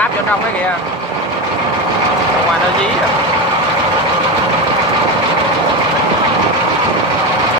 ráp vô trong cái kìa, ngoài nó dí rồi.